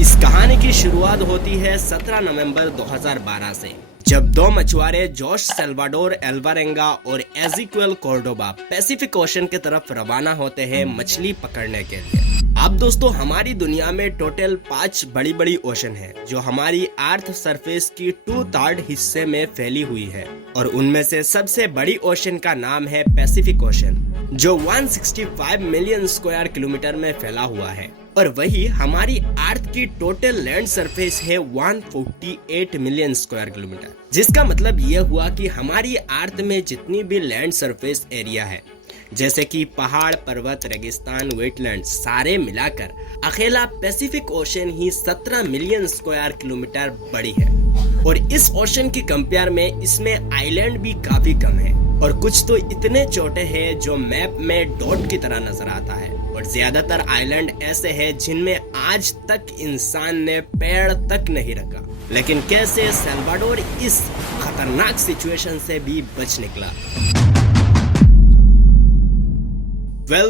इस कहानी की शुरुआत होती है 17 नवंबर 2012 से, जब दो मछुआरे जोश सेल्वाडोर एल्वारेंगा और एजिक्वेल कोर्डोबा पैसिफिक ओशन की तरफ रवाना होते हैं मछली पकड़ने के लिए। अब दोस्तों, हमारी दुनिया में टोटल 5 बड़ी बड़ी ओशन है जो हमारी अर्थ सरफेस की 2/3 हिस्से में फैली हुई है, और उनमें से सबसे बड़ी ओशन का नाम है पैसिफिक ओशन, जो 165 मिलियन स्क्वायर किलोमीटर में फैला हुआ है। और वही हमारी अर्थ की टोटल लैंड सरफेस है 148 मिलियन स्क्वायर किलोमीटर, जिसका मतलब ये हुआ कि हमारी अर्थ में जितनी भी लैंड सरफेस एरिया है, जैसे कि पहाड़, पर्वत, रेगिस्तान, वेटलैंड, सारे मिलाकर अकेला पैसिफिक ओशन ही 17 मिलियन स्क्वायर किलोमीटर बड़ी है। और इस ओशन की कंपेयर में इसमें आइलैंड भी काफी कम है, और कुछ तो इतने छोटे हैं जो मैप में डॉट की तरह नजर आता है, और ज्यादातर आइलैंड ऐसे हैं जिनमें आज तक इंसान ने पैर तक नहीं रखा। लेकिन कैसे सेल्वाडोर इस खतरनाक सिचुएशन से भी बच निकला?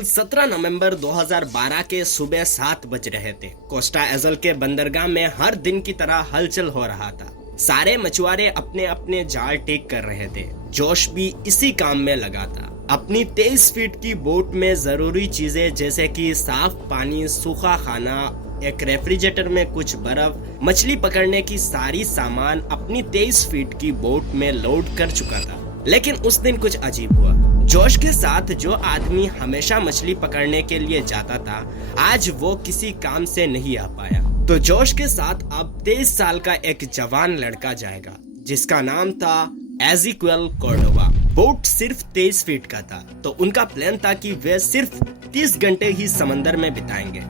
17 नवंबर 2012 के सुबह 7 बज रहे थे। कोस्टा एजल के बंदरगाह में हर दिन की तरह हलचल हो रहा था। सारे मछुआरे अपने अपने जाल टेक कर रहे थे। जोश भी इसी काम में लगा था। अपनी 23 फीट की बोट में जरूरी चीजें जैसे कि साफ पानी, सूखा खाना, एक रेफ्रिजरेटर में कुछ बर्फ, मछली पकड़ने की सारी सामान अपनी 23 फीट की बोट में लोड कर चुका था। लेकिन उस दिन कुछ अजीब हुआ। जोश के साथ जो आदमी हमेशा मछली पकड़ने के लिए जाता था, आज वो किसी काम से नहीं आ पाया। तो जोश के साथ अब 23 साल का एक जवान लड़का जाएगा, जिसका नाम था एजिक्वेल कोर्डोबा। बोट सिर्फ 23 फीट का था, तो उनका प्लान था कि वे सिर्फ 30 घंटे ही समंदर में बिताएंगे।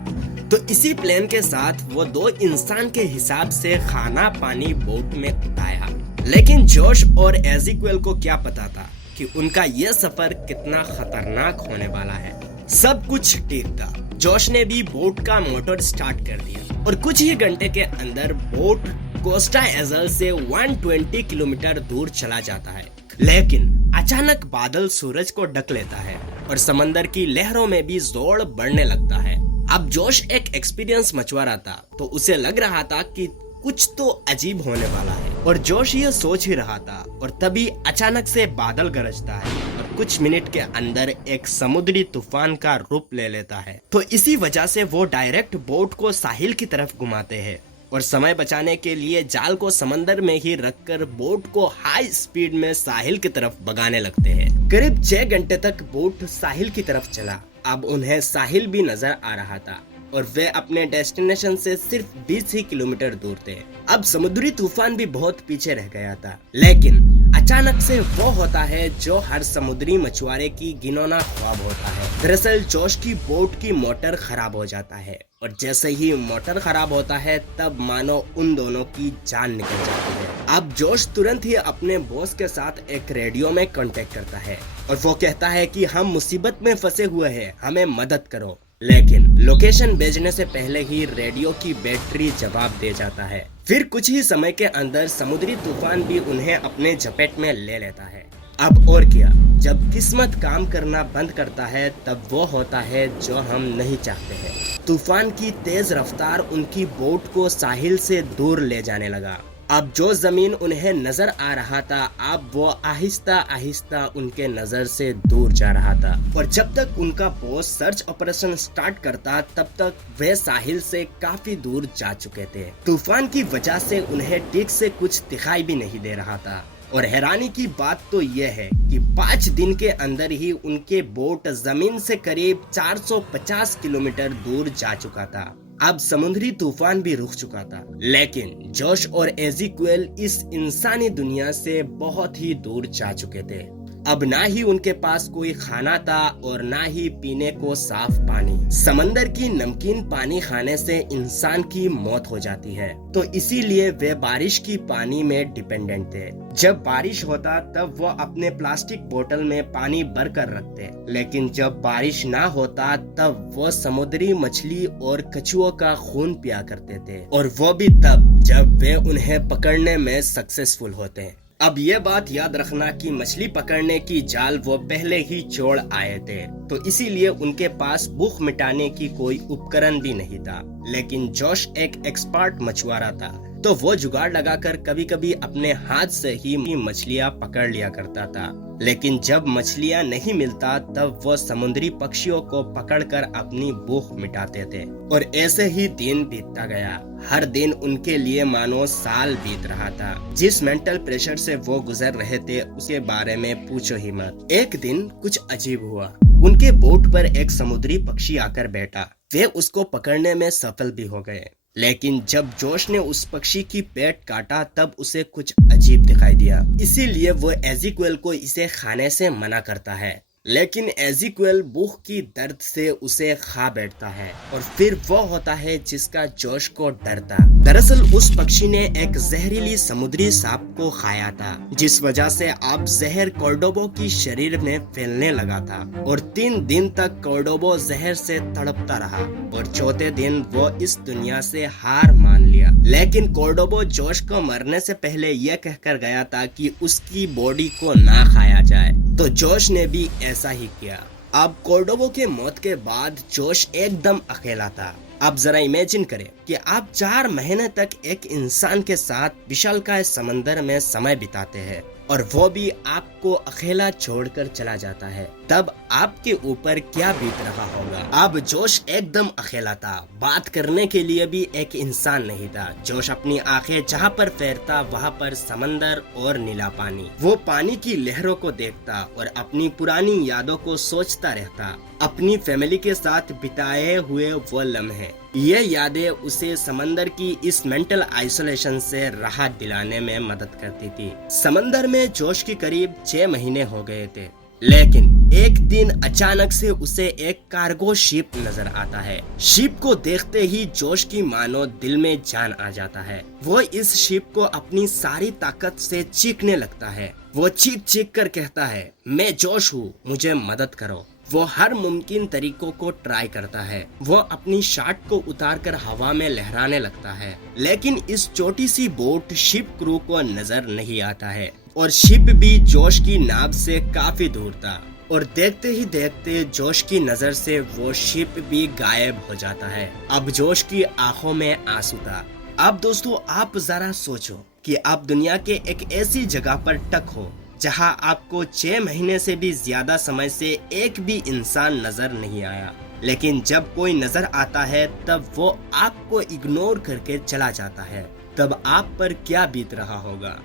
तो इसी प्लान के साथ वो 2 इंसान के हिसाब से खाना पानी बोट में उठाया। लेकिन जोश और एजिक्वेल को क्या पता था कि उनका यह सफर कितना खतरनाक होने वाला है। सब कुछ ठीक था। जोश ने भी बोट का मोटर स्टार्ट कर दिया, और कुछ ही घंटे के अंदर बोट कोस्टा एजल से 120 किलोमीटर दूर चला जाता है। लेकिन अचानक बादल सूरज को ढक लेता है, और समंदर की लहरों में भी जोर बढ़ने लगता है। अब जोश एक एक्सपीरियंस मछुआरा था, तो उसे लग रहा था कि कुछ तो अजीब होने वाला है, और जोश ये सोच ही रहा था। और तभी अचानक से बादल गरजता है, और कुछ मिनट के अंदर एक समुद्री तूफान का रूप ले लेता है। तो इसी वजह से वो डायरेक्ट बोट को साहिल की तरफ घुमाते हैं, और समय बचाने के लिए जाल को समंदर में ही रखकर बोट को हाई स्पीड में साहिल की तरफ भगाने लगते हैं। करीब 6 घंटे तक बोट साहिल की तरफ चला। अब उन्हें साहिल भी नजर आ रहा था, और वे अपने डेस्टिनेशन से सिर्फ 20 ही किलोमीटर दूर थे। अब समुद्री तूफान भी बहुत पीछे रह गया था। लेकिन अचानक से वो होता है जो हर समुद्री मछुआरे की घिनौना ख्वाब होता है। दरअसल जोश की बोट की मोटर खराब हो जाता है, और जैसे ही मोटर खराब होता है तब मानो उन दोनों की जान निकल जाती है। अब जोश तुरंत ही अपने बॉस के साथ एक रेडियो में कांटेक्ट करता है, और वो कहता है कि हम मुसीबत में फंसे हुए हैं, हमें मदद करो। लेकिन लोकेशन भेजने से पहले ही रेडियो की बैटरी जवाब दे जाता है। फिर कुछ ही समय के अंदर समुद्री तूफान भी उन्हें अपने झपेट में ले लेता है। अब और क्या, जब किस्मत काम करना बंद करता है तब वो होता है जो हम नहीं चाहते हैं। तूफान की तेज रफ्तार उनकी बोट को साहिल से दूर ले जाने लगा। अब जो जमीन उन्हें नजर आ रहा था, अब वो आहिस्ता आहिस्ता उनके नजर से दूर जा रहा था। और जब तक उनका बॉस सर्च ऑपरेशन स्टार्ट करता, तब तक वे साहिल से काफी दूर जा चुके थे। तूफान की वजह से उन्हें ठीक से कुछ दिखाई भी नहीं दे रहा था। और हैरानी की बात तो यह है कि 5 दिन के अंदर ही उनके बोट जमीन से करीब 450 किलोमीटर दूर जा चुका था। अब समुद्री तूफान भी रुक चुका था। लेकिन जोश और एजिक्वेल इस इंसानी दुनिया से बहुत ही दूर जा चुके थे। अब ना ही उनके पास कोई खाना था, और ना ही पीने को साफ पानी। समंदर की नमकीन पानी खाने से इंसान की मौत हो जाती है, तो इसीलिए वे बारिश की पानी में डिपेंडेंट थे। जब बारिश होता तब वो अपने प्लास्टिक बोतल में पानी भर कर रखते, लेकिन जब बारिश ना होता तब वो समुद्री मछली और कछुओं का खून पिया करते थे, और वो भी तब जब वे उन्हें पकड़ने में सक्सेसफुल होते। अब ये बात याद रखना कि मछली पकड़ने की जाल वो पहले ही छोड़ आए थे, तो इसीलिए उनके पास भूख मिटाने की कोई उपकरण भी नहीं था। लेकिन जोश एक एक्सपर्ट मछुआरा था, तो वो जुगाड़ लगाकर कभी कभी अपने हाथ से ही मछलियां पकड़ लिया करता था। लेकिन जब मछलियां नहीं मिलता तब वो समुद्री पक्षियों को पकड़कर अपनी भूख मिटाते थे। और ऐसे ही दिन बीतता गया। हर दिन उनके लिए मानो साल बीत रहा था। जिस मेंटल प्रेशर से वो गुजर रहे थे उसके बारे में पूछो ही मत। एक दिन कुछ अजीब हुआ। उनके बोट पर एक समुद्री पक्षी आकर बैठा। वे उसको पकड़ने में सफल भी हो गए। लेकिन जब जोश ने उस पक्षी की पेट काटा तब उसे कुछ अजीब दिखाई दिया। इसीलिए वो एजिक्वेल को इसे खाने से मना करता है। लेकिन एजिक्वेल भूख की दर्द से उसे खा बैठता है और फिर वो होता है जिसका जोश को डर था। दरअसल उस पक्षी ने एक जहरीली समुद्री सांप को खाया था, जिस वजह से अब जहर कॉर्डोबो की शरीर में फैलने लगा था और 3 दिन तक कॉर्डोबो जहर से तड़पता रहा और चौथे दिन वो इस दुनिया से हार मान लिया। लेकिन कॉर्डोबो जोश को मरने से पहले यह कहकर गया था कि उसकी बॉडी को ना खाया जाए, तो जोश ने भी ऐसा ही किया। अब कॉर्डोबो के मौत के बाद जोश एकदम अकेला था। अब जरा इमेजिन करें कि आप 4 महीने तक एक इंसान के साथ विशालकाय समंदर में समय बिताते हैं और वो भी आपको अकेला छोड़कर चला जाता है, तब आपके ऊपर क्या बीत रहा होगा। अब जोश एकदम अकेला था। बात करने के लिए भी एक इंसान नहीं था। जोश अपनी आंखें जहाँ पर फेरता वहाँ पर समंदर और नीला पानी। वो पानी की लहरों को देखता और अपनी पुरानी यादों को सोचता रहता, अपनी फैमिली के साथ बिताए हुए वो लम्हे। ये यादें उसे समंदर की इस मेंटल आइसोलेशन से राहत दिलाने में मदद करती थी। समंदर में जोश के करीब 6 महीने हो गए थे। लेकिन एक दिन अचानक से उसे एक कार्गो शिप नजर आता है। शिप को देखते ही जोश की मानो दिल में जान आ जाता है। वो इस शिप को अपनी सारी ताकत से चीखने लगता है। वो चीख चीख कर कहता है, मैं जोश हूँ, मुझे मदद करो। वो हर मुमकिन तरीकों को ट्राई करता है। वो अपनी शर्ट को उतारकर हवा में लहराने लगता है, लेकिन इस छोटी सी बोट शिप क्रू को नजर नहीं आता है और शिप भी जोश की नाव से काफी दूर था। और देखते ही देखते जोश की नजर से वो शिप भी गायब हो जाता है। अब जोश की आंखों में आंसू था। अब दोस्तों आप जरा सोचो कि आप दुनिया के एक ऐसी जगह पर टक हो जहां आपको 6 महीने से भी ज्यादा समय से एक भी इंसान नजर नहीं आया, लेकिन जब कोई नजर आता है तब वो आपको इग्नोर करके चला जाता है। तब आप पर क्या बीत रहा होगा।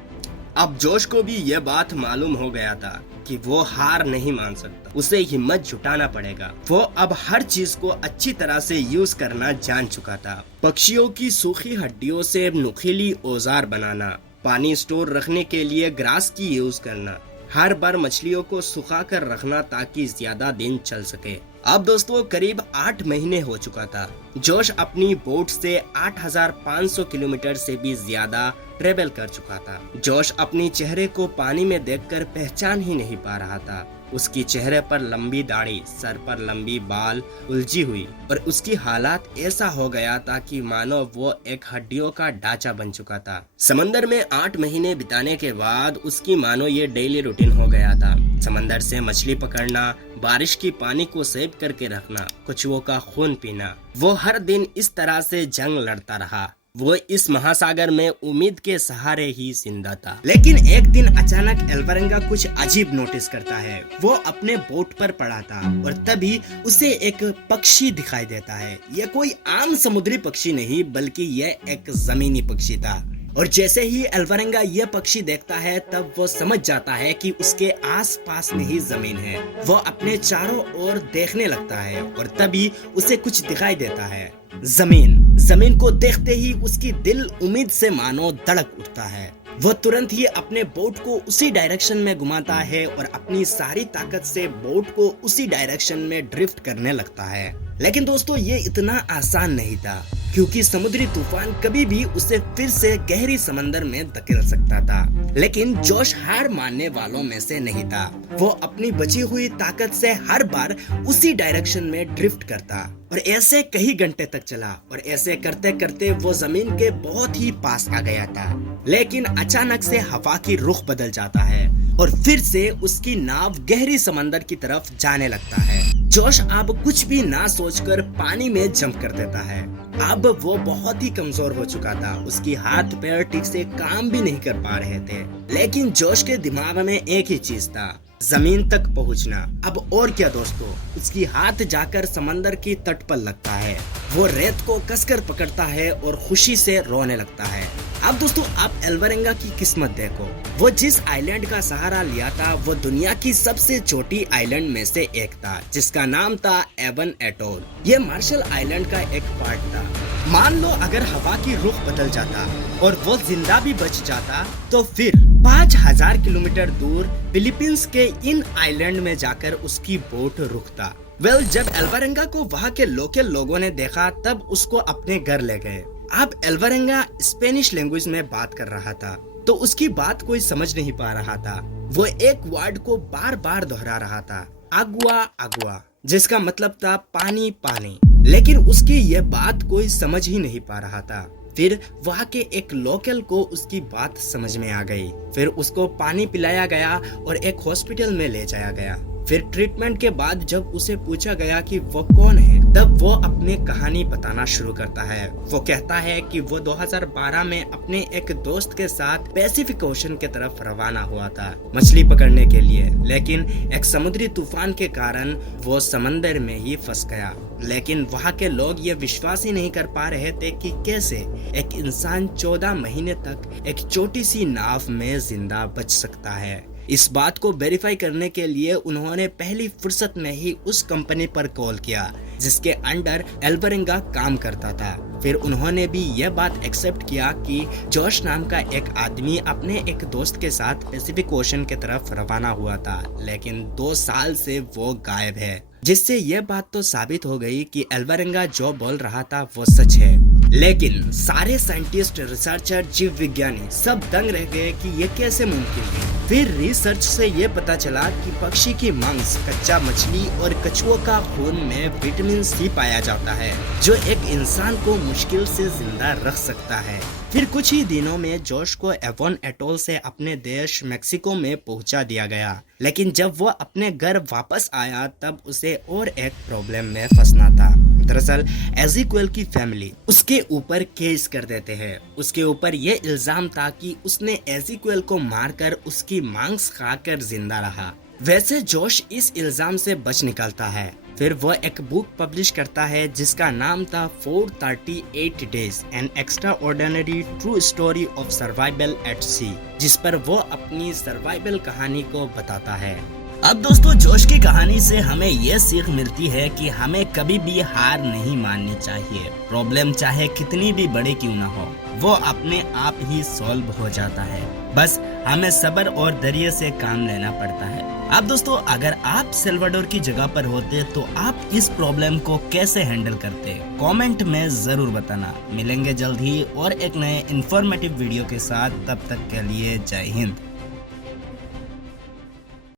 अब जोश को भी यह बात मालूम हो गया था कि वो हार नहीं मान सकता, उसे हिम्मत जुटाना पड़ेगा। वो अब हर चीज को अच्छी तरह से यूज करना जान चुका था। पक्षियों की सूखी हड्डियों से नुकीली औजार बनाना, पानी स्टोर रखने के लिए ग्रास की यूज करना, हर बार मछलियों को सुखा कर रखना ताकि ज्यादा दिन चल सके। अब दोस्तों करीब 8 महीने हो चुका था। जोश अपनी बोट से 8500 किलोमीटर से भी ज्यादा ट्रेवल कर चुका था। जोश अपनी चेहरे को पानी में देखकर पहचान ही नहीं पा रहा था। उसकी चेहरे पर लंबी दाढ़ी, सर पर लंबी बाल उलझी हुई और उसकी हालात ऐसा हो गया था कि मानो वो एक हड्डियों का ढांचा बन चुका था। समंदर में 8 महीने बिताने के बाद उसकी मानो ये डेली रूटीन हो गया था। समंदर से मछली पकड़ना, बारिश की पानी को सेव करके रखना, कछुओं का खून पीना। वो हर दिन इस तरह से जंग लड़ता रहा। वो इस महासागर में उम्मीद के सहारे ही जिंदा था। लेकिन एक दिन अचानक एल्वरेंगा कुछ अजीब नोटिस करता है। वो अपने बोट पर पड़ा था और तभी उसे एक पक्षी दिखाई देता है। ये कोई आम समुद्री पक्षी नहीं बल्कि ये एक जमीनी पक्षी था। और जैसे ही एल्वरेंगा यह पक्षी देखता है तब वो समझ जाता है कि उसके आसपास में ही जमीन है। वो अपने चारों ओर देखने लगता है और तभी उसे कुछ दिखाई देता है। जमीन को देखते ही उसकी दिल उम्मीद से मानो धड़क उठता है। वो तुरंत ही अपने बोट को उसी डायरेक्शन में घुमाता है और अपनी सारी ताकत से बोट को उसी डायरेक्शन में ड्रिफ्ट करने लगता है। लेकिन दोस्तों ये इतना आसान नहीं था। क्योंकि समुद्री तूफान कभी भी उसे फिर से गहरी समंदर में धकेल सकता था। लेकिन जोश हार मानने वालों में से नहीं था। वो अपनी बची हुई ताकत से हर बार उसी डायरेक्शन में ड्रिफ्ट करता और ऐसे कई घंटे तक चला और ऐसे करते करते वो जमीन के बहुत ही पास आ गया था। लेकिन अचानक से हवा की रुख बदल जाता है और फिर से उसकी नाव गहरी समंदर की तरफ जाने लगता है। जोश अब कुछ भी ना सोचकर पानी में जंप कर देता है। अब वो बहुत ही कमजोर हो चुका था। उसकी हाथ पैर ठीक से काम भी नहीं कर पा रहे थे। लेकिन जोश के दिमाग में एक ही चीज था, जमीन तक पहुंचना। अब और क्या दोस्तों, उसकी हाथ जाकर समंदर की तट पर लगता है। वो रेत को कसकर पकड़ता है और खुशी से रोने लगता है। अब दोस्तों आप एल्वरेंगा की किस्मत देखो। वो जिस आइलैंड का सहारा लिया था वो दुनिया की सबसे छोटी आइलैंड में से एक था, जिसका नाम था एवन एटोल। ये मार्शल आइलैंड का एक पार्ट था। मान लो अगर हवा की रुख बदल जाता और वो जिंदा भी बच जाता तो फिर 5000 किलोमीटर दूर फिलीपींस के इन आइलैंड में जाकर उसकी बोट रुकता। जब एल्वरेंगा को वहाँ के लोकल लोगों ने देखा तब उसको अपने घर ले गए। अब एल्वरेंगा स्पेनिश लैंग्वेज में बात कर रहा था तो उसकी बात कोई समझ नहीं पा रहा था। वो एक वर्ड को बार बार दोहरा रहा था, अगुआ अगुआ, जिसका मतलब था पानी पानी। लेकिन उसकी यह बात कोई समझ ही नहीं पा रहा था। फिर वहाँ के एक लोकल को उसकी बात समझ में आ गई। फिर उसको पानी पिलाया गया और एक हॉस्पिटल में ले जाया गया। फिर ट्रीटमेंट के बाद जब उसे पूछा गया कि वो कौन है, तब वो अपनी कहानी बताना शुरू करता है। वो कहता है कि वो 2012 में अपने एक दोस्त के साथ पैसिफिक ओशन के तरफ रवाना हुआ था मछली पकड़ने के लिए। लेकिन एक समुद्री तूफान के कारण वो समंदर में ही फंस गया। लेकिन वहाँ के लोग ये विश्वास ही नहीं कर पा रहे थे कि कैसे एक इंसान 14 महीने तक एक छोटी सी नाव में जिंदा बच सकता है। इस बात को वेरीफाई करने के लिए उन्होंने पहली फुर्सत में ही उस कंपनी पर कॉल किया जिसके अंडर एल्वरेंगा काम करता था। फिर उन्होंने भी यह बात एक्सेप्ट किया कि जोश नाम का एक आदमी अपने एक दोस्त के साथ पैसिफिक ओशन की तरफ रवाना हुआ था, लेकिन 2 साल से वो गायब है। जिससे यह बात तो साबित हो गई कि एल्वरेंगा जो बोल रहा था वो सच है। लेकिन सारे साइंटिस्ट, रिसर्चर, जीव विज्ञानी सब दंग रह गए कि ये कैसे मुमकिन है। फिर रिसर्च से ये पता चला कि पक्षी की मांस, कच्चा मछली और कछुओं का खून में विटामिन सी पाया जाता है जो एक इंसान को मुश्किल से जिंदा रख सकता है। फिर कुछ ही दिनों में जोश को एवन एटोल से अपने देश मेक्सिको में पहुंचा दिया गया। लेकिन जब वो अपने घर वापस आया तब उसे और एक प्रॉब्लम में फंसना था। दरअसल एज़ेक्वेल की फैमिली उसके ऊपर केस कर देते हैं। उसके ऊपर ये इल्जाम था कि उसने एज़ेक्वेल को मारकर उसकी मांस खाकर जिंदा रहा। वैसे जोश इस इल्जाम से बच निकलता है। फिर वो एक बुक पब्लिश करता है जिसका नाम था 438 days an extraordinary true story of survival at sea, जिस पर वो अपनी सर्वाइवल कहानी को बताता है। अब दोस्तों जोश की कहानी से हमें ये सीख मिलती है कि हमें कभी भी हार नहीं माननी चाहिए। प्रॉब्लम चाहे कितनी भी बड़ी क्यों ना हो, वो अपने आप ही सॉल्व हो जाता है। बस हमें सब्र और धैर्य से काम लेना पड़ता है। अब दोस्तों अगर आप सेल्वाडोर की जगह पर होते तो आप इस प्रॉब्लम को कैसे हैंडल करते, कमेंट में जरूर बताना। मिलेंगे जल्द ही और एक नए इंफॉर्मेटिव वीडियो के साथ, तब तक के लिए जय हिंद।